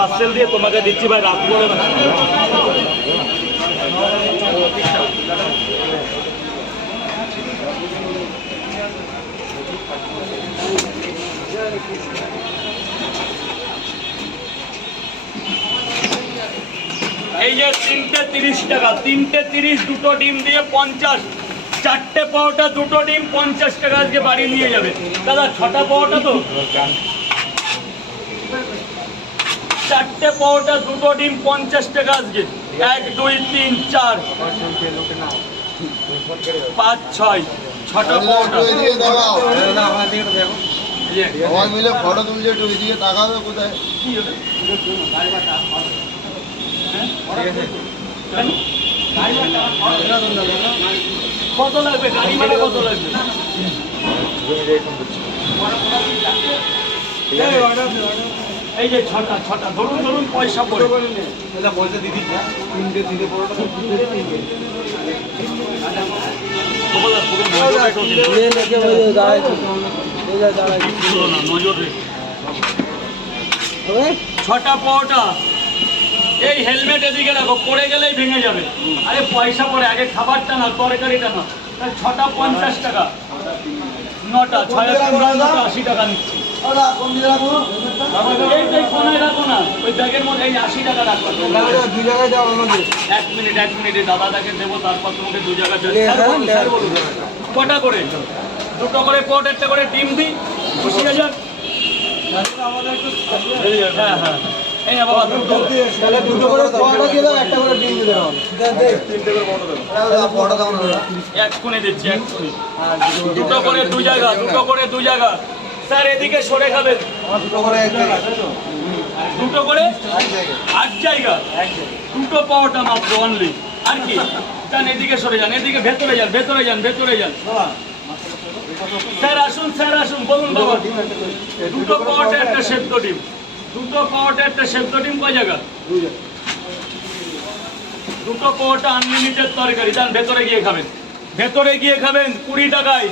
Parcel দিয়ে তোমাকে দিচ্ছি ভাই, রাত এই যে তিনটে তিরিশ টাকা, তিনটে তিরিশ দুটো ডিম দিয়ে পঞ্চাশ, চারটে পাওয়াটা দুটো ডিম পঞ্চাশ টাকা আজকে বাড়ি নিয়ে যাবে। দাদা, ছটা পাওয়াটা তো? চারটে পাওয়াটা দুটো ডিম পঞ্চাশ টাকা আজকে। এক দুই তিন চার। পাঁচ ছয়। ছটা পাওয়াটা এদিকে সবাই মিলে ফটো তুলছে একটু এদিকে তাকাবে কোথায়? কত লাগবে? গাড়ি ভাড়া কত লাগবে? এই যে ছটা ছটা ধরুন ধরুন পয়সা পড়ে। পুরো। ছিল না, নজর রেখো। ছটা পাওয়াটা এই হেলমেট এদিকে রাখো পড়ে গেলেই ভেঙে যাবে। আরে পয়সা পড়ে আগে খাবারটা না তরকারিটা না তাহলে ছটা পঞ্চাশ টাকা। নটা ছয় আশি টাকা নিচ্ছি। এই যে কোনায় রাখো না ওই ব্যাগের মধ্যে এই আশি টাকা রাখো। এক মিনিট এক মিনিটে দাদাটাকে দেবো তারপর তোমাকে দু জায়গা যাবে। স্যার বলুন, স্যার বলুন। কটা করে? দুটো করে পট একটা করে ডিম দিই? খুশি হয়ে হ্যাঁ হ্যাঁ। এই বাবা দুটো। এক্ষুনি দিচ্ছি এক্ষুনি দুটো করে দু জায়গা দুটো করে দু জায়গা। স্যার, এদিকে সরে খাবেন দুটো করে? আট জায়গা। দুটো পাওয়াটা মাত্র অনলি আর কি? যান এদিকে সরে যান, এদিকে ভেতরে যান ভেতরে যান ভেতরে যান। স্যার, আসুন স্যার, আসুন, বলুন বাবা। দুটো পাওয়াটা একটা সেদ্ধ ডিম। দুটো পাওয়াটা একটা সেদ্ধ ডিম কয় জায়গা? দুটো পাওয়াটা আনলিমিটেড তরকারি। যান, ভেতরে গিয়ে খাবেন। ভেতরে গিয়ে খাবেন কুড়ি টাকায়।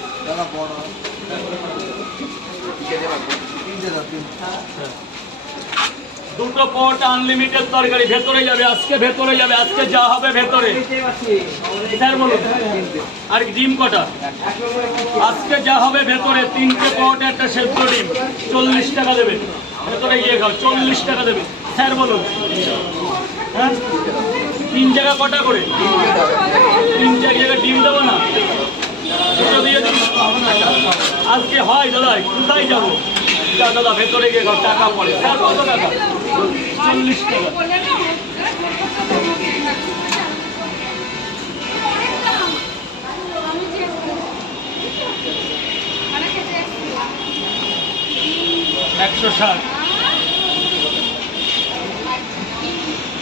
দুটো পাওয়াটা আনলিমিটেড তরকারি, ভেতরে যাবে, আজকে ভেতরে যাবে, আজকে যা হবে ভেতরে। স্যার বলুন, আর ডিম কটা? আজকে যা হবে ভেতরে, তিনটে পাওয়াটা একটা সেদ্ধ ডিম। চল্লিশ টাকা দেবে। ভেতরে গিয়ে খাও, চল্লিশ টাকা দেবে। স্যার বলুন হ্যাঁ? তিন জায়গা কটা করে? তিন চার জায়গায় ডিম দেবো না? আজকে হয় দাদা, কোথায় যাব? দাদা, ভেতরে গিয়ে টাকা পড়ে। কত টাকা? চল্লিশ টাকা। একশো ষাট।